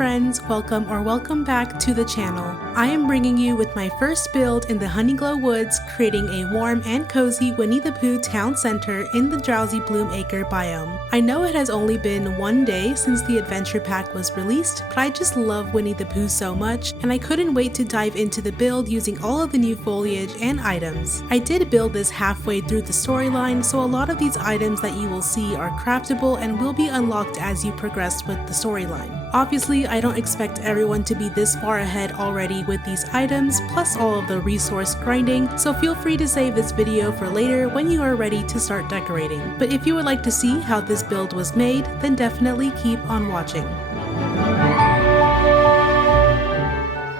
friends, welcome back to the channel. I am bringing you with my first build in the Honeyglow Woods, creating a warm and cozy Winnie the Pooh town center in the Drowsybloom Acre biome. I know it has only been one day since the adventure pack was released, but I just love Winnie the Pooh so much, and I couldn't wait to dive into the build using all of the new foliage and items. I did build this halfway through the storyline, so a lot of these items that you will see are craftable and will be unlocked as you progress with the storyline. Obviously, I don't expect everyone to be this far ahead already with these items, plus all of the resource grinding, so feel free to save this video for later when you are ready to start decorating. But if you would like to see how this build was made, then definitely keep on watching.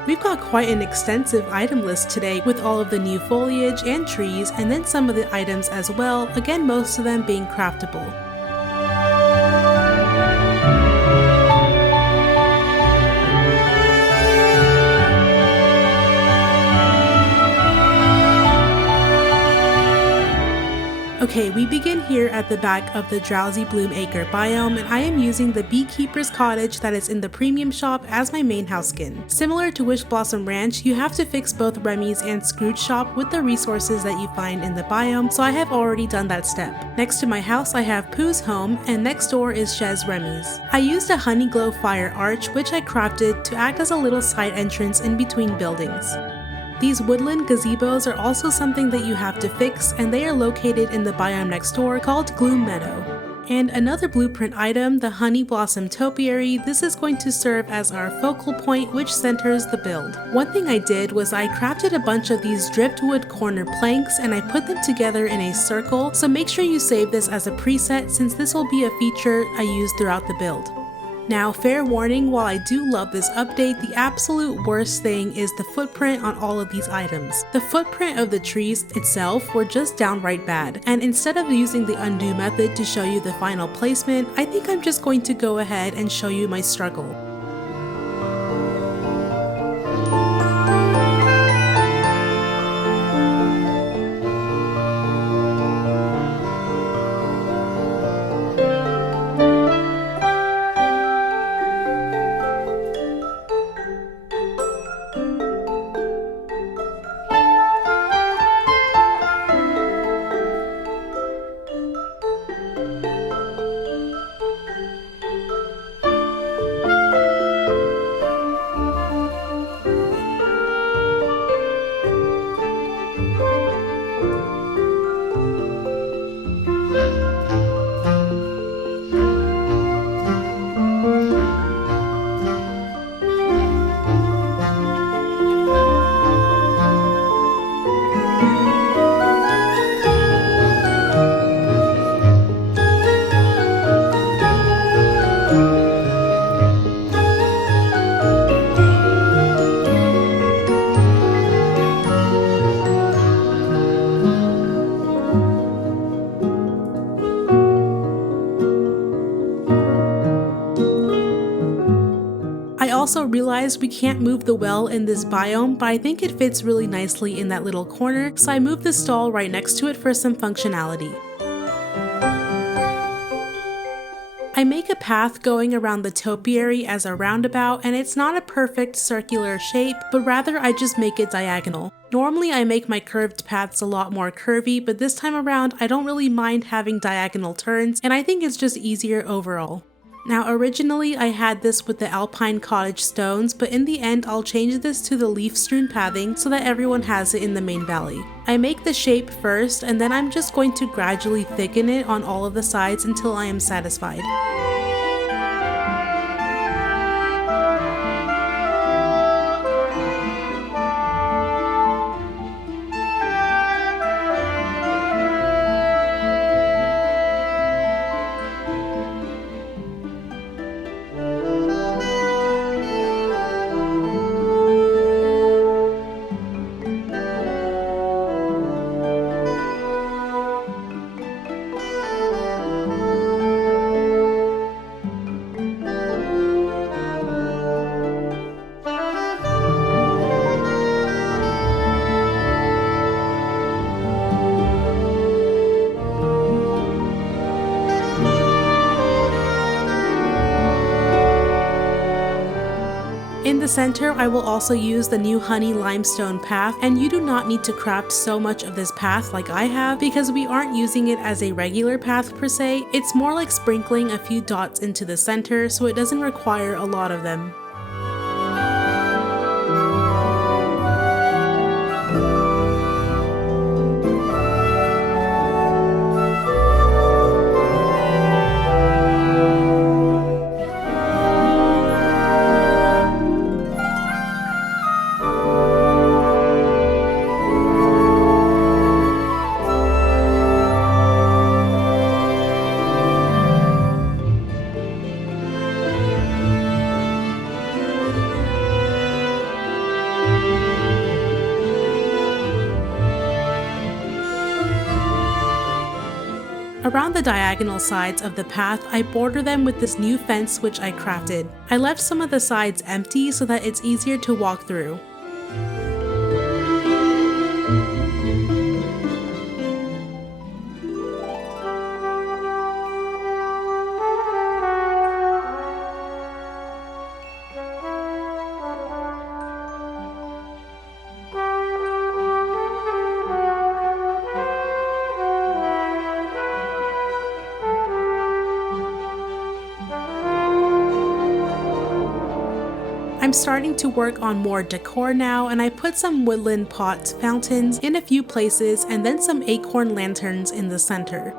We've got quite an extensive item list today with all of the new foliage and trees, and then some of the items as well, again most of them being craftable. Okay, we begin here at the back of the Drowsybloom Acre biome, and I am using the Beekeeper's Cottage that is in the premium shop as my main house skin. Similar to Wish Blossom Ranch, you have to fix both Remy's and Scrooge shop with the resources that you find in the biome, so I have already done that step. Next to my house I have Pooh's home, and next door is Chez Remy's. I used a Honeyglow fire arch which I crafted to act as a little side entrance in between buildings. These woodland gazebos are also something that you have to fix, and they are located in the biome next door called Gloom Meadow. And another blueprint item, the Honey Blossom Topiary, this is going to serve as our focal point which centers the build. One thing I did was I crafted a bunch of these driftwood corner planks and I put them together in a circle, so make sure you save this as a preset since this will be a feature I use throughout the build. Now, fair warning, while I do love this update, the absolute worst thing is the footprint on all of these items. The footprint of the trees itself were just downright bad, and instead of using the undo method to show you the final placement, I think I'm just going to go ahead and show you my struggle. I also realized we can't move the well in this biome, but I think it fits really nicely in that little corner, so I moved the stall right next to it for some functionality. I make a path going around the topiary as a roundabout, and it's not a perfect circular shape, but rather I just make it diagonal. Normally I make my curved paths a lot more curvy, but this time around I don't really mind having diagonal turns, and I think it's just easier overall. Now originally I had this with the Alpine Cottage stones, but in the end I'll change this to the leaf-strewn pathing so that everyone has it in the main valley. I make the shape first, and then I'm just going to gradually thicken it on all of the sides until I am satisfied. In the center, I will also use the new honey limestone path, and you do not need to craft so much of this path like I have because we aren't using it as a regular path per se. It's more like sprinkling a few dots into the center, so it doesn't require a lot of them. Around the diagonal sides of the path, I border them with this new fence which I crafted. I left some of the sides empty so that it's easier to walk through. I'm starting to work on more decor now, and I put some woodland pots, fountains in a few places, and then some acorn lanterns in the center.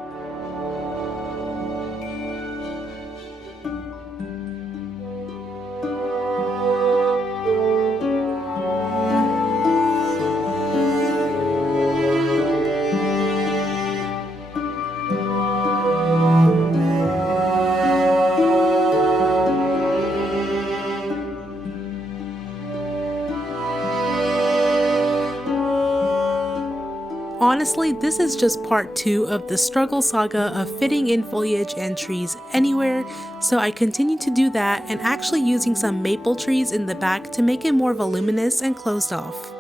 Honestly, this is just part 2 of the struggle saga of fitting in foliage and trees anywhere, so I continue to do that and actually using some maple trees in the back to make it more voluminous and closed off.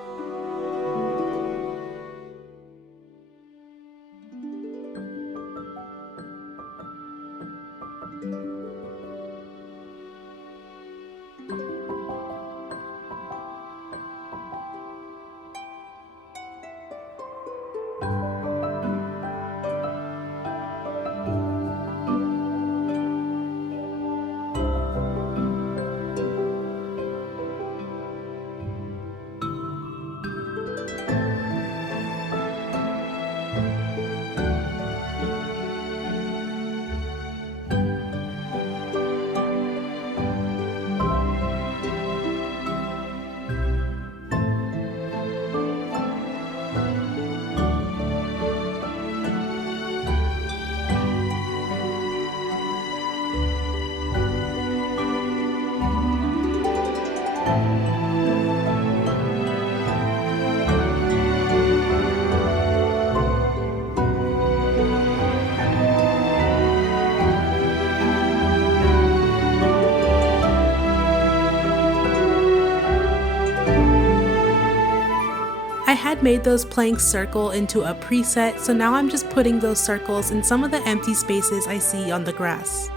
I had made those planks circle into a preset, so now I'm just putting those circles in some of the empty spaces I see on the grass.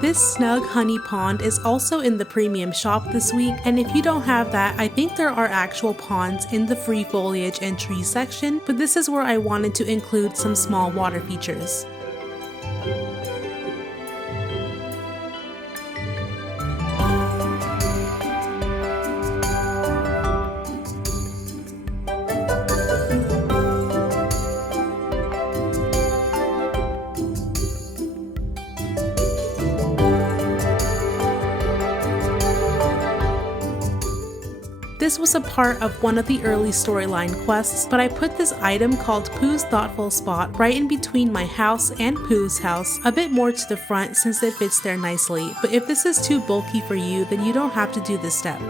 This snug honey pond is also in the premium shop this week, and if you don't have that, I think there are actual ponds in the free foliage and trees section, but this is where I wanted to include some small water features. This was a part of one of the early storyline quests, but I put this item called Pooh's Thoughtful Spot right in between my house and Pooh's house, a bit more to the front since it fits there nicely, but if this is too bulky for you, then you don't have to do this step.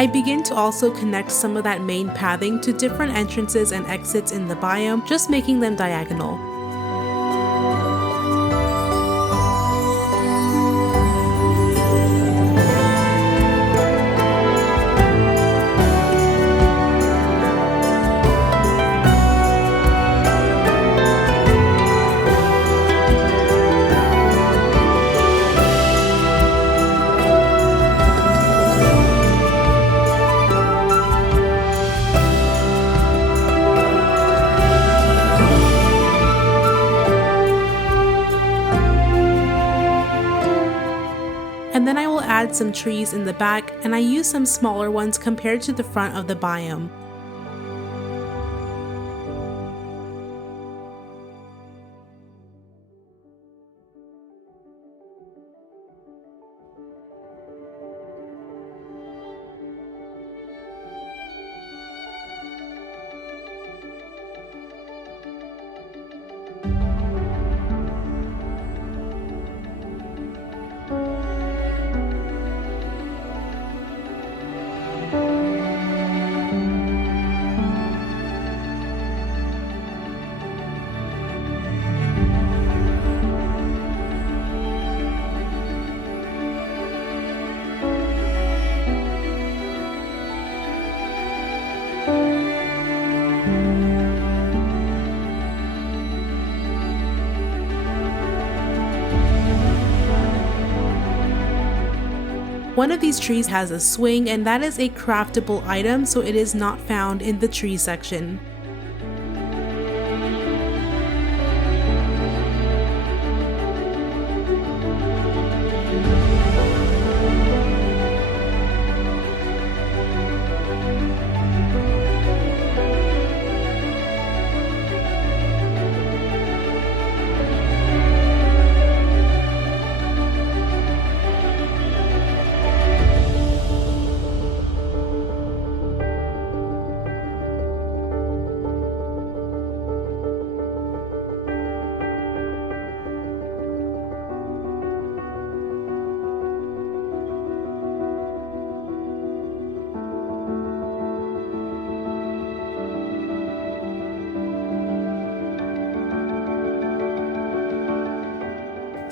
I begin to also connect some of that main pathing to different entrances and exits in the biome, just making them diagonal. And then I will add some trees in the back, and I use some smaller ones compared to the front of the biome. One of these trees has a swing, and that is a craftable item, so it is not found in the tree section.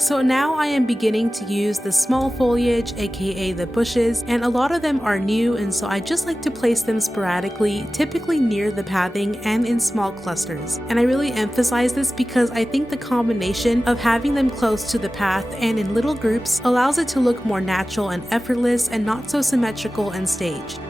So now I am beginning to use the small foliage, aka the bushes, and a lot of them are new, and so I just like to place them sporadically, typically near the pathing and in small clusters. And I really emphasize this because I think the combination of having them close to the path and in little groups allows it to look more natural and effortless and not so symmetrical and staged.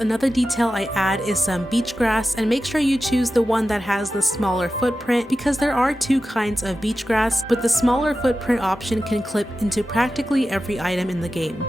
Another detail I add is some beach grass, and make sure you choose the one that has the smaller footprint because there are two kinds of beach grass, but the smaller footprint option can clip into practically every item in the game.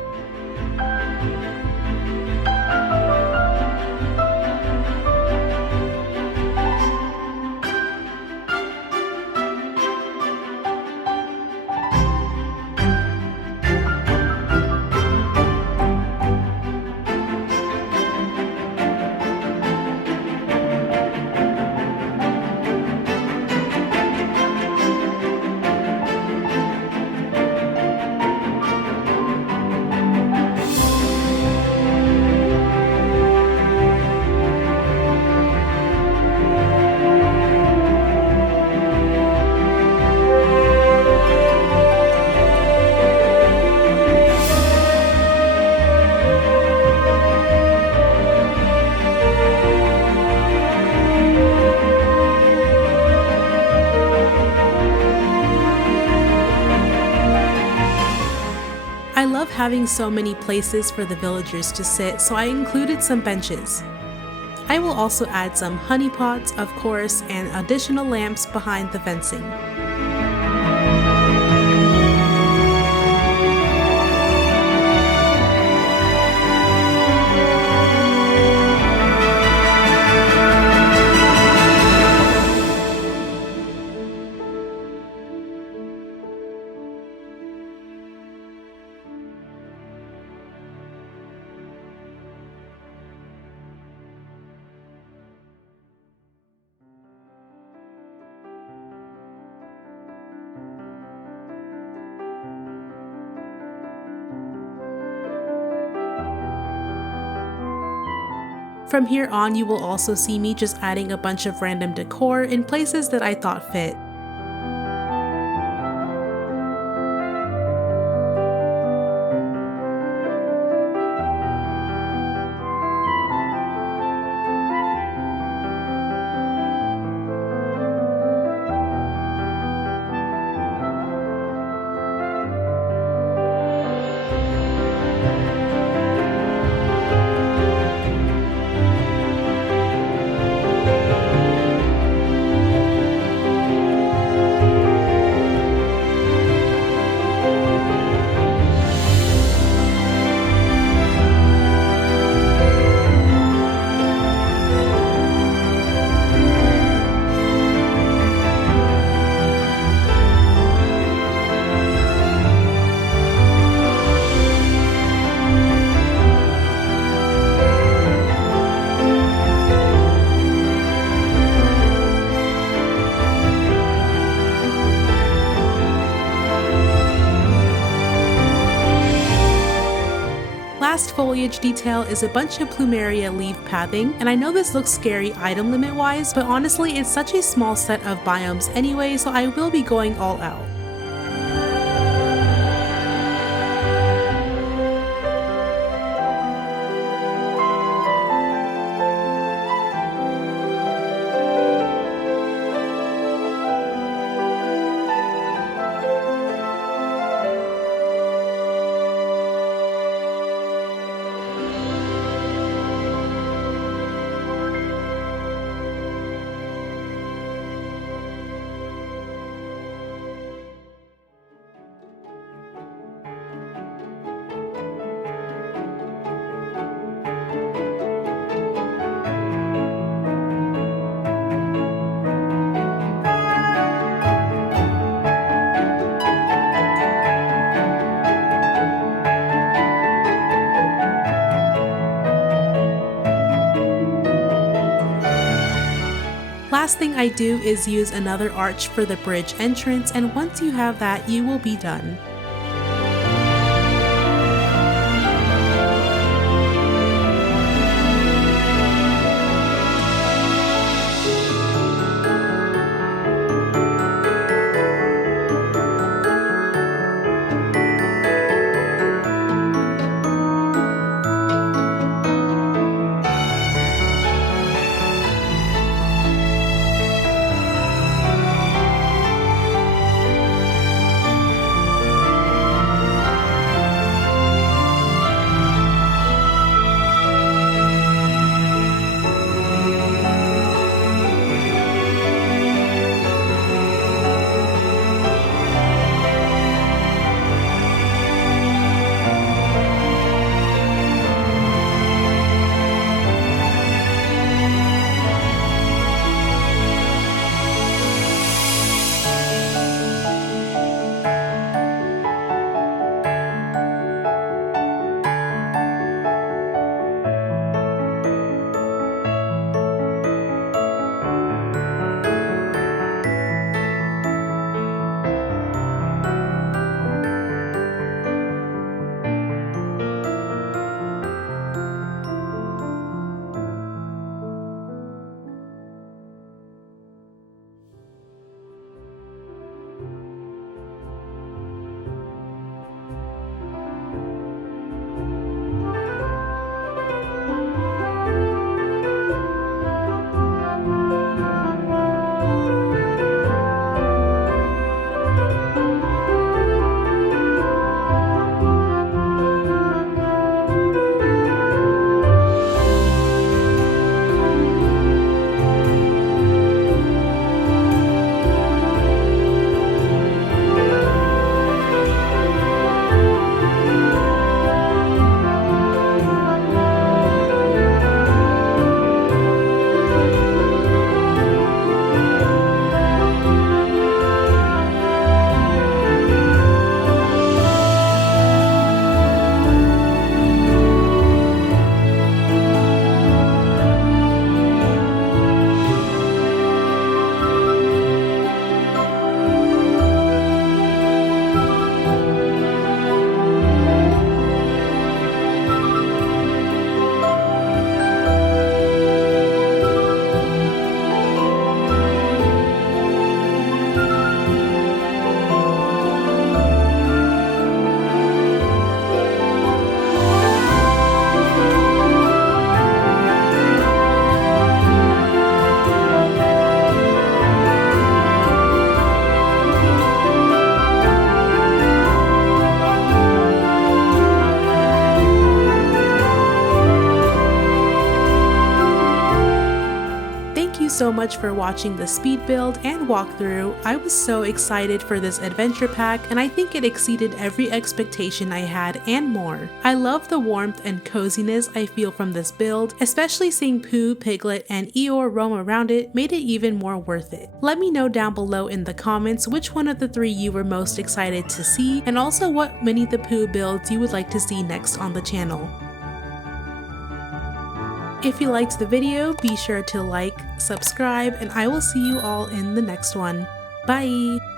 having so many places for the villagers to sit, so I included some benches. I will also add some honey pots, of course, and additional lamps behind the fencing. From here on, you will also see me just adding a bunch of random decor in places that I thought fit. Last foliage detail is a bunch of plumeria leaf pathing, and I know this looks scary item limit wise, but honestly it's such a small set of biomes anyway, so I will be going all out. Last thing I do is use another arch for the bridge entrance, and once you have that, you will be done. so much for watching the speed build and walkthrough. I was so excited for this adventure pack, and I think it exceeded every expectation I had and more. I love the warmth and coziness I feel from this build, especially seeing Pooh, Piglet, and Eeyore roam around it made it even more worth it. Let me know down below in the comments which one of the three you were most excited to see, and also what Winnie the Pooh builds you would like to see next on the channel. If you liked the video, be sure to like, subscribe, and I will see you all in the next one. Bye!